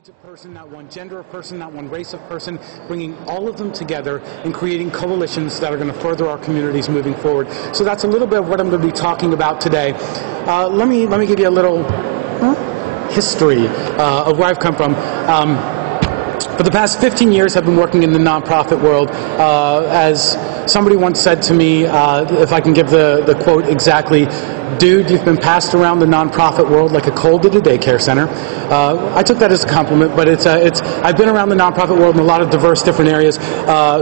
age of person, not one gender of person, not one race of person, bringing all of them together and creating coalitions that are going to further our communities moving forward. So that's a little bit of what I'm going to be talking about today. Let me give you a little history of where I've come from. For the past 15 years, I've been working in the nonprofit world. As somebody once said to me, if I can give the quote exactly, "Dude, you've been passed around the nonprofit world like a cold at a daycare center." I took that as a compliment, but I've been around the nonprofit world in a lot of diverse different areas,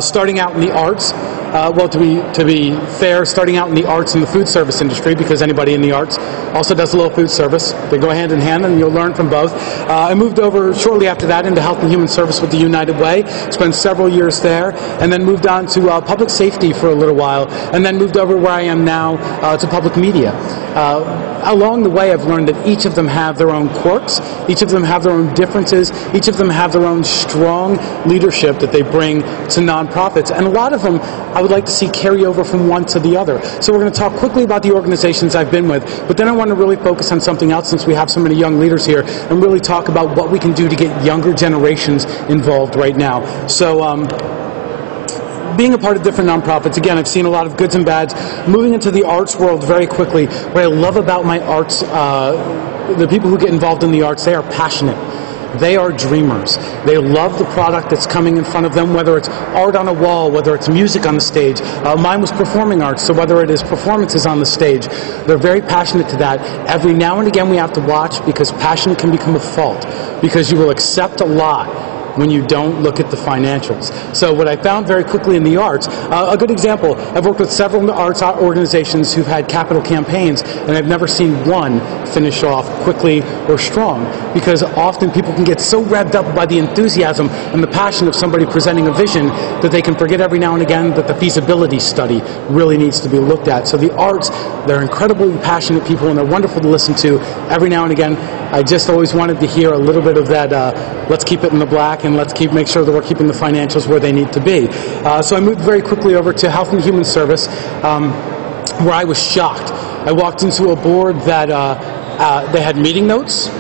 starting out in the arts. Well, to be fair, starting out in the arts and the food service industry, because anybody in the arts also does a little food service. They go hand in hand, and you'll learn from both. I moved over shortly after that into health and human service with the United Way, spent several years there, and then moved on to public safety for a little while, and then moved over where I am now to public media. Along the way, I've learned that each of them have their own quirks, each of them have their own differences, each of them have their own strong leadership that they bring to nonprofits, and a lot of them I would like to see carry over from one to the other. So we're going to talk quickly about the organizations I've been with, but then I want to really focus on something else since we have so many young leaders here, and really talk about what we can do to get younger generations involved right now. So being a part of different nonprofits, again, I've seen a lot of goods and bads. Moving into the arts world very quickly, what I love about my arts, the people who get involved in the arts, they are passionate. They are dreamers. They love the product that's coming in front of them, whether it's art on a wall, whether it's music on the stage. Mine was performing arts, so whether it is performances on the stage, they're very passionate to that. Every now and again we have to watch, because passion can become a fault, because you will accept a lot when you don't look at the financials. So what I found very quickly in the arts, a good example, I've worked with several arts organizations who've had capital campaigns, and I've never seen one finish off quickly or strong, because often people can get so revved up by the enthusiasm and the passion of somebody presenting a vision that they can forget every now and again that the feasibility study really needs to be looked at. So the arts, they're incredibly passionate people, and they're wonderful to listen to. Every now and again, I just always wanted to hear a little bit of that, let's keep it in the black, and let's make sure that we're keeping the financials where they need to be. So I moved very quickly over to health and human service, where I was shocked. I walked into a board that they had meeting notes.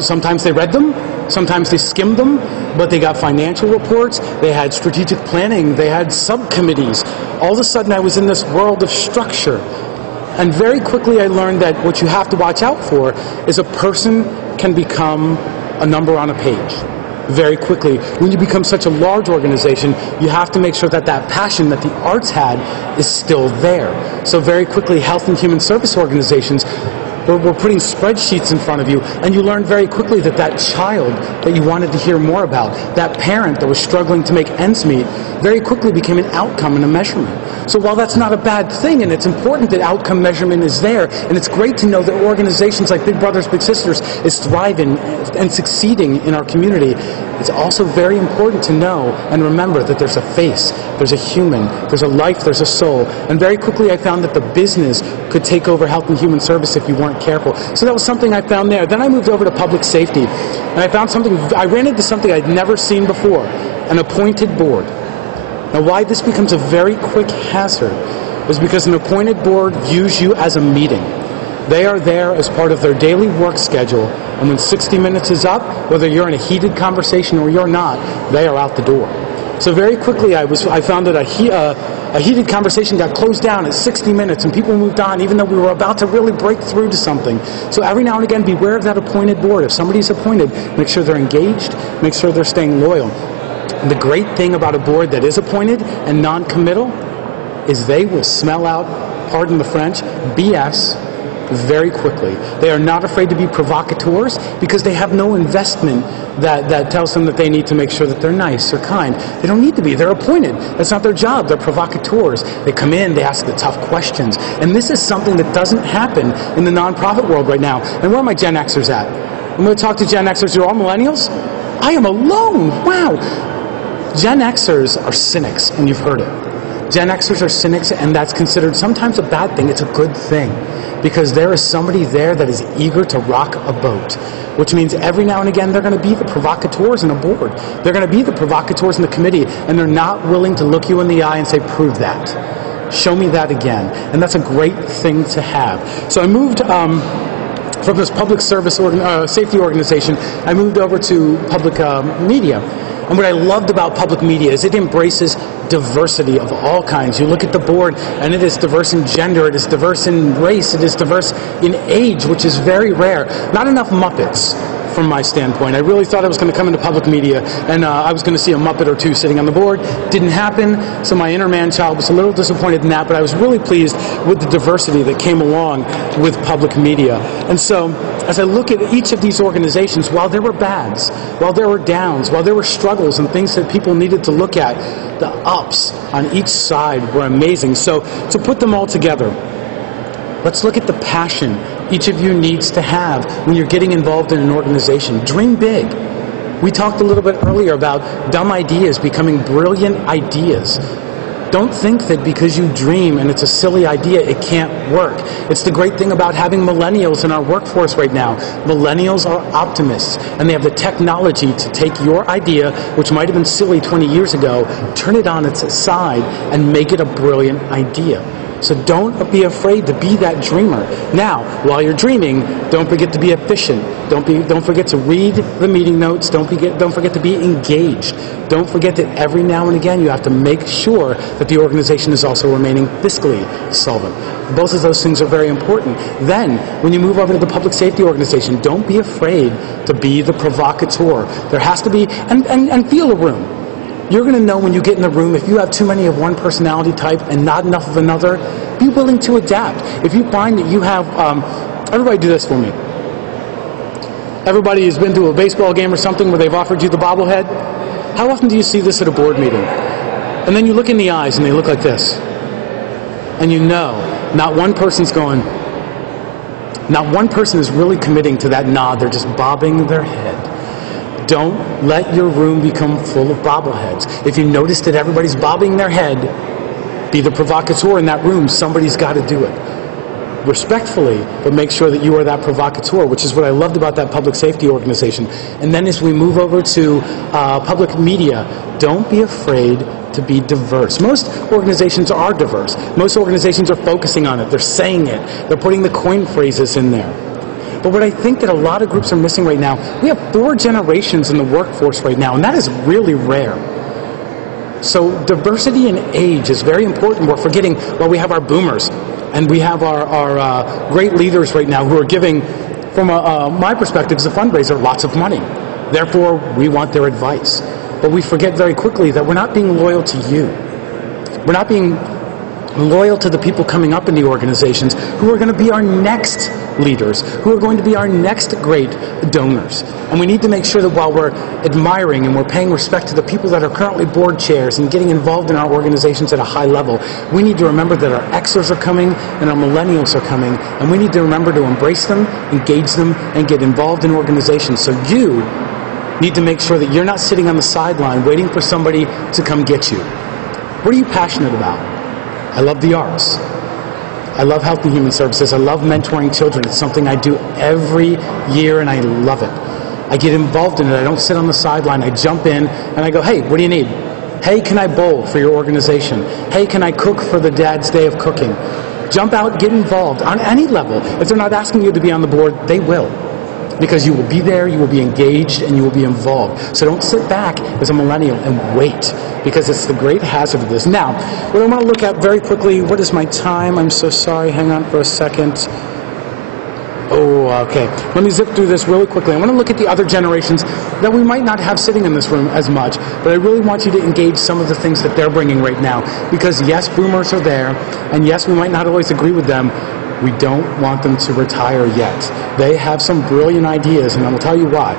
Sometimes they read them, sometimes they skimmed them, but they got financial reports, they had strategic planning, they had subcommittees. All of a sudden I was in this world of structure. And very quickly I learned that what you have to watch out for is a person can become a number on a page. Very quickly. When you become such a large organization, you have to make sure that that passion that the arts had is still there. So very quickly, health and human service organizations, we're putting spreadsheets in front of you, and you learn very quickly that that child that you wanted to hear more about, that parent that was struggling to make ends meet, very quickly became an outcome and a measurement. So while that's not a bad thing, and it's important that outcome measurement is there, and it's great to know that organizations like Big Brothers Big Sisters is thriving and succeeding in our community, it's also very important to know and remember that there's a face, there's a human, there's a life, there's a soul. And very quickly I found that the business could take over health and human service if you weren't careful. So that was something I found there. Then I moved over to public safety, and I ran into something I'd never seen before, an appointed board. Now, why this becomes a very quick hazard is because an appointed board views you as a meeting. They are there as part of their daily work schedule, and when 60 minutes is up, whether you're in a heated conversation or you're not, they are out the door. So very quickly I found that a heated conversation got closed down at 60 minutes, and people moved on even though we were about to really break through to something. So every now and again, beware of that appointed board. If somebody's appointed, make sure they're engaged, make sure they're staying loyal. And the great thing about a board that is appointed and non-committal is they will smell out, pardon the French, BS very quickly. They are not afraid to be provocateurs because they have no investment that tells them that they need to make sure that they're nice or kind. They don't need to be. They're appointed. That's not their job. They're provocateurs. They come in, they ask the tough questions. And this is something that doesn't happen in the nonprofit world right now. And where are my Gen Xers at? I'm going to talk to Gen Xers. You're all millennials? I am alone. Wow. Gen Xers are cynics, and you've heard it. Gen Xers are cynics, and that's considered sometimes a bad thing. It's a good thing, because there is somebody there that is eager to rock a boat, which means every now and again they're going to be the provocateurs in a board. They're going to be the provocateurs in the committee, and they're not willing to look you in the eye and say, prove that. Show me that again. And that's a great thing to have. So I moved from this public service safety organization, I moved over to public media. And what I loved about public media is it embraces diversity of all kinds. You look at the board, and it is diverse in gender, it is diverse in race, it is diverse in age, which is very rare. Not enough Muppets, from my standpoint. I really thought I was going to come into public media, and I was going to see a Muppet or two sitting on the board. Didn't happen, so my inner man-child was a little disappointed in that, but I was really pleased with the diversity that came along with public media. And so, as I look at each of these organizations, while there were bads, while there were downs, while there were struggles and things that people needed to look at, the ups on each side were amazing. So, to put them all together, let's look at the passion each of you needs to have when you're getting involved in an organization. Dream big. We talked a little bit earlier about dumb ideas becoming brilliant ideas. Don't think that because you dream and it's a silly idea, it can't work. It's the great thing about having millennials in our workforce right now. Millennials are optimists, and they have the technology to take your idea, which might have been silly 20 years ago, turn it on its side, and make it a brilliant idea. So don't be afraid to be that dreamer. Now, while you're dreaming, don't forget to be efficient. Don't forget to read the meeting notes. Don't forget to be engaged. Don't forget that every now and again you have to make sure that the organization is also remaining fiscally solvent. Both of those things are very important. Then, when you move over to the public safety organization, don't be afraid to be the provocateur. There has to be, and feel a room. You're going to know when you get in the room, if you have too many of one personality type and not enough of another, be willing to adapt. If you find that you have, everybody do this for me. Everybody has been to a baseball game or something where they've offered you the bobblehead. How often do you see this at a board meeting? And then you look in the eyes and they look like this. And you know, not one person's going, not one person is really committing to that nod. They're just bobbing their head. Don't let your room become full of bobbleheads. If you notice that everybody's bobbing their head, be the provocateur in that room. Somebody's got to do it. Respectfully, but make sure that you are that provocateur, which is what I loved about that public safety organization. And then as we move over to public media, don't be afraid to be diverse. Most organizations are diverse. Most organizations are focusing on it. They're saying it. They're putting the coin phrases in there. But what I think that a lot of groups are missing right now, we have 4 generations in the workforce right now, and that is really rare. So diversity in age is very important. We're forgetting, well, we have our boomers, and we have our great leaders right now who are giving, from my perspective as a fundraiser, lots of money. Therefore, we want their advice. But we forget very quickly that we're not being loyal to you. We're not being loyal to the people coming up in the organizations who are going to be our next leaders, who are going to be our next great donors. And we need to make sure that while we're admiring and we're paying respect to the people that are currently board chairs and getting involved in our organizations at a high level, we need to remember that our Xers are coming and our millennials are coming, and we need to remember to embrace them, engage them, and get involved in organizations. So you need to make sure that you're not sitting on the sideline waiting for somebody to come get you. What are you passionate about? I love the arts. I love health and human services. I love mentoring children. It's something I do every year, and I love it. I get involved in it. I don't sit on the sideline. I jump in, and I go, hey, what do you need? Hey, can I bowl for your organization? Hey, can I cook for the Dad's Day of Cooking? Jump out, get involved on any level. If they're not asking you to be on the board, they will. Because you will be there, you will be engaged, and you will be involved. So don't sit back as a millennial and wait, because it's the great hazard of this. Now, what I want to look at very quickly, what is my time? I'm so sorry. Hang on for a second. Oh, okay. Let me zip through this really quickly. I want to look at the other generations that we might not have sitting in this room as much, but I really want you to engage some of the things that they're bringing right now. Because yes, boomers are there, and yes, we might not always agree with them. We don't want them to retire yet. They have some brilliant ideas, and I will tell you why.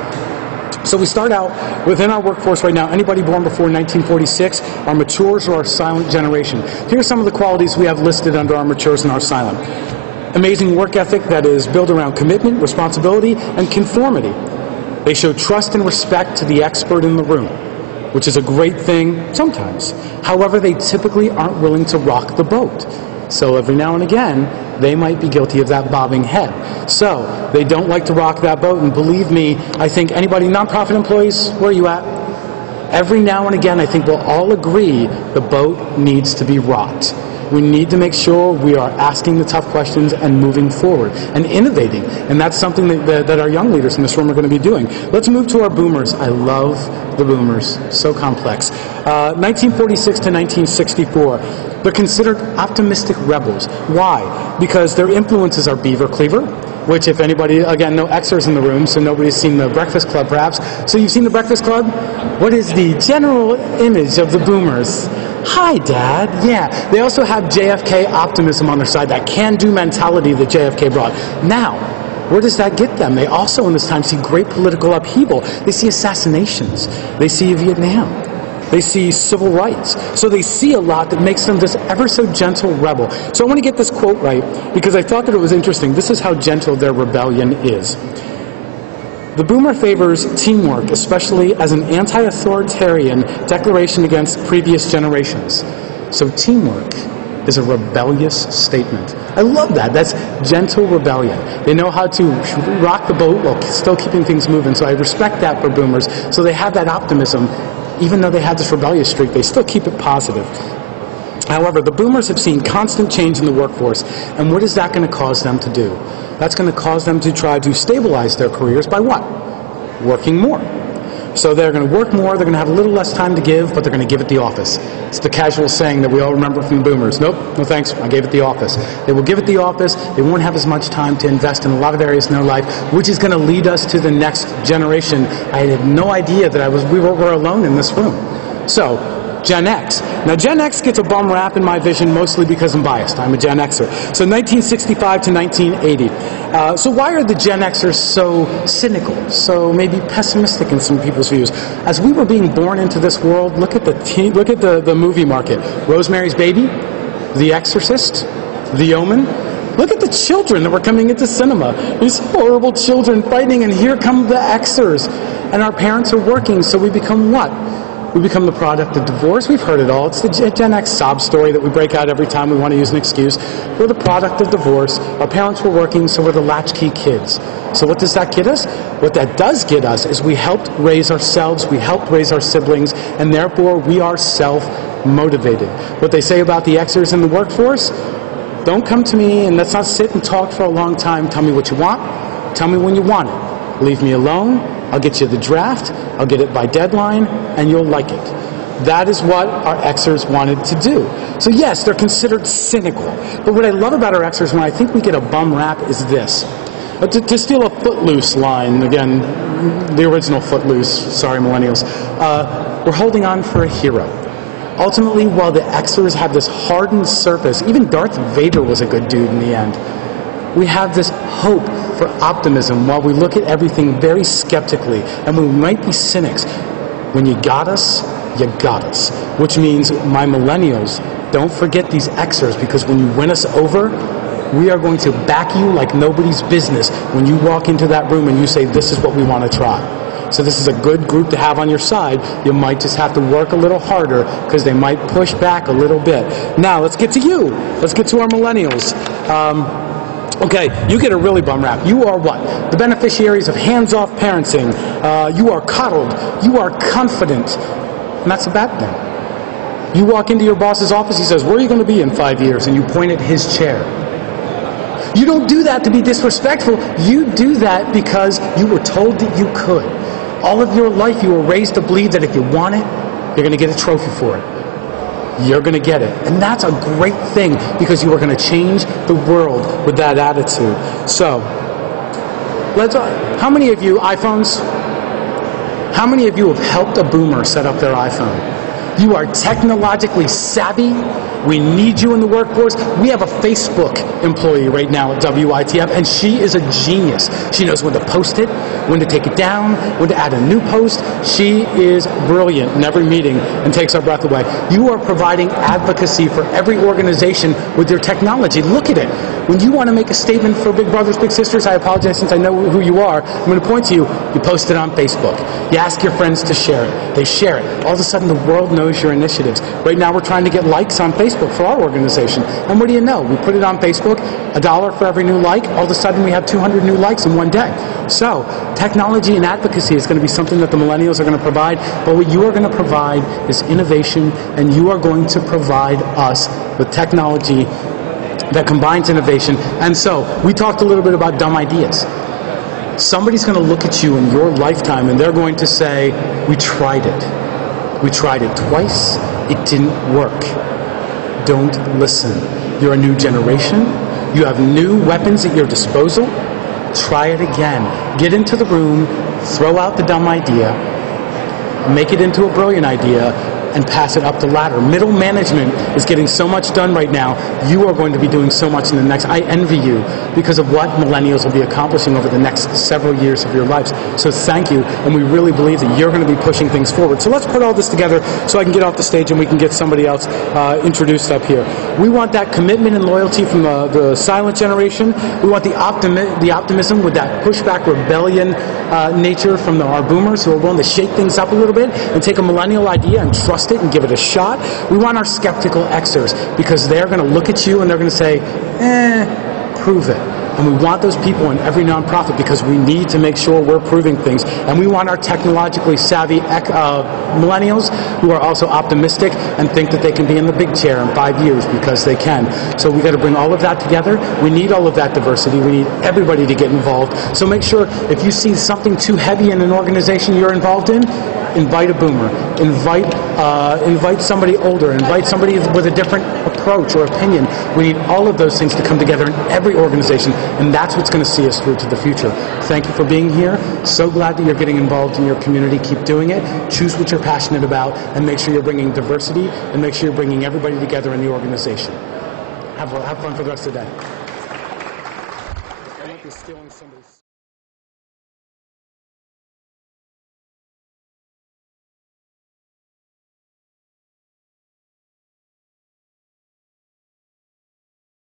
So we start out within our workforce right now, anybody born before 1946, our matures or our silent generation. Here are some of the qualities we have listed under our matures and our silent. Amazing work ethic that is built around commitment, responsibility, and conformity. They show trust and respect to the expert in the room, which is a great thing sometimes. However, they typically aren't willing to rock the boat. So every now and again, they might be guilty of that bobbing head. So they don't like to rock that boat, and believe me, I think anybody, nonprofit employees, where are you at? Every now and again, I think we'll all agree the boat needs to be rocked. We need to make sure we are asking the tough questions and moving forward and innovating. And that's something that our young leaders in this room are going to be doing. Let's move to our boomers. I love the boomers. So complex. 1946 to 1964. They're considered optimistic rebels. Why? Because their influences are Beaver Cleaver, which, if anybody, again, no Xers in the room, so nobody's seen the Breakfast Club, perhaps. So you've seen the Breakfast Club? What is the general image of the boomers? Hi, Dad. Yeah. They also have JFK optimism on their side, that can-do mentality that JFK brought. Now, where does that get them? They also, in this time, see great political upheaval. They see assassinations. They see Vietnam. They see civil rights. So they see a lot that makes them this ever so gentle rebel. So I want to get this quote right because I thought that it was interesting. This is how gentle their rebellion is. The boomer favors teamwork, especially as an anti-authoritarian declaration against previous generations. So teamwork is a rebellious statement. I love that. That's gentle rebellion. They know how to rock the boat while still keeping things moving. So I respect that for boomers. So they have that optimism. Even though they have this rebellious streak, they still keep it positive. However, the boomers have seen constant change in the workforce, and what is that going to cause them to do? That's going to cause them to try to stabilize their careers by what? Working more. So they're going to work more, they're going to have a little less time to give, but they're going to give it the office. It's the casual saying that we all remember from the boomers. Nope, no thanks, I gave it the office. They will give it the office, they won't have as much time to invest in a lot of areas in their life, which is going to lead us to the next generation. I had no idea that we were alone in this room. So, Gen X. Now, Gen X gets a bum rap in my vision, mostly because I'm biased. I'm a Gen Xer. So 1965 to 1980. So why are the Gen Xers so cynical, so maybe pessimistic in some people's views? As we were being born into this world, look at the movie market. Rosemary's Baby, The Exorcist, The Omen. Look at the children that were coming into cinema. These horrible children fighting, and here come the Xers. And our parents are working, so we become what? We become the product of divorce. We've heard it all. It's the Gen X sob story that we break out every time we want to use an excuse. We're the product of divorce. Our parents were working, so we're the latchkey kids. So what does that get us? What that does get us is we helped raise ourselves, we helped raise our siblings, and therefore we are self-motivated. What they say about the Xers in the workforce, don't come to me and let's not sit and talk for a long time. Tell me what you want. Tell me when you want it. Leave me alone. I'll get you the draft, I'll get it by deadline, and you'll like it. That is what our Xers wanted to do. So yes, they're considered cynical. But what I love about our Xers, when I think we get a bum rap, is this. To steal a Footloose line, again, the original Footloose, sorry millennials, we're holding on for a hero. Ultimately, while the Xers have this hardened surface, even Darth Vader was a good dude in the end. We have this hope for optimism while we look at everything very skeptically, and we might be cynics. When you got us, you got us. Which means, my millennials, don't forget these Xers, because when you win us over, we are going to back you like nobody's business when you walk into that room and you say, this is what we want to try. So this is a good group to have on your side. You might just have to work a little harder because they might push back a little bit. Now, let's get to you. Let's get to our millennials. Okay, you get a really bum rap. You are what? The beneficiaries of hands-off parenting. You are coddled. You are confident. And that's a bad thing. You walk into your boss's office, he says, where are you going to be in 5 years? And you point at his chair. You don't do that to be disrespectful. You do that because you were told that you could. All of your life you were raised to believe that if you want it, you're going to get a trophy for it. You're going to get it. And that's a great thing because you are going to change the world with that attitude. So, how many of you, iPhones, how many of you have helped a boomer set up their iPhone? You are technologically savvy. We need you in the workforce. We have a Facebook employee right now at WITF, and she is a genius. She knows when to post it, when to take it down, when to add a new post. She is brilliant in every meeting and takes our breath away. You are providing advocacy for every organization with your technology. Look at it. When you want to make a statement for Big Brothers, Big Sisters, I apologize since I know who you are. I'm going to point to you. You post it on Facebook. You ask your friends to share it. They share it. All of a sudden, the world knows knows your initiatives. Right now we're trying to get likes on Facebook for our organization. And what do you know? We put it on Facebook, $1 for every new like, all of a sudden we have 200 new likes in one day. So technology and advocacy is going to be something that the millennials are going to provide, but what you are going to provide is innovation, and you are going to provide us with technology that combines innovation. And so we talked a little bit about dumb ideas. Somebody's going to look at you in your lifetime and they're going to say, we tried it. We tried it twice. It didn't work. Don't listen. You're a new generation. You have new weapons at your disposal. Try it again. Get into the room, throw out the dumb idea, make it into a brilliant idea, and pass it up the ladder. Middle management is getting so much done right now. You are going to be doing so much in the next. I envy you because of what millennials will be accomplishing over the next several years of your lives. So thank you, and we really believe that you're going to be pushing things forward. So let's put all this together so I can get off the stage and we can get somebody else introduced up here. We want that commitment and loyalty from the silent generation. We want the optimism with that pushback rebellion nature from our boomers who are willing to shake things up a little bit and take a millennial idea and trust it and give it a shot. We want our skeptical Xers because they're going to look at you and they're going to say, prove it. And we want those people in every nonprofit because we need to make sure we're proving things. And we want our technologically savvy millennials who are also optimistic and think that they can be in the big chair in 5 years because they can. So we got to bring all of that together. We need all of that diversity. We need everybody to get involved. So make sure if you see something too heavy in an organization you're involved in, invite a boomer, invite somebody older, invite somebody with a different approach or opinion. We need all of those things to come together in every organization, and that's what's going to see us through to the future. Thank you for being here. So glad that you're getting involved in your community. Keep doing it. Choose what you're passionate about, and make sure you're bringing diversity, and make sure you're bringing everybody together in the organization. Have fun for the rest of the day. I might be stealing somebody's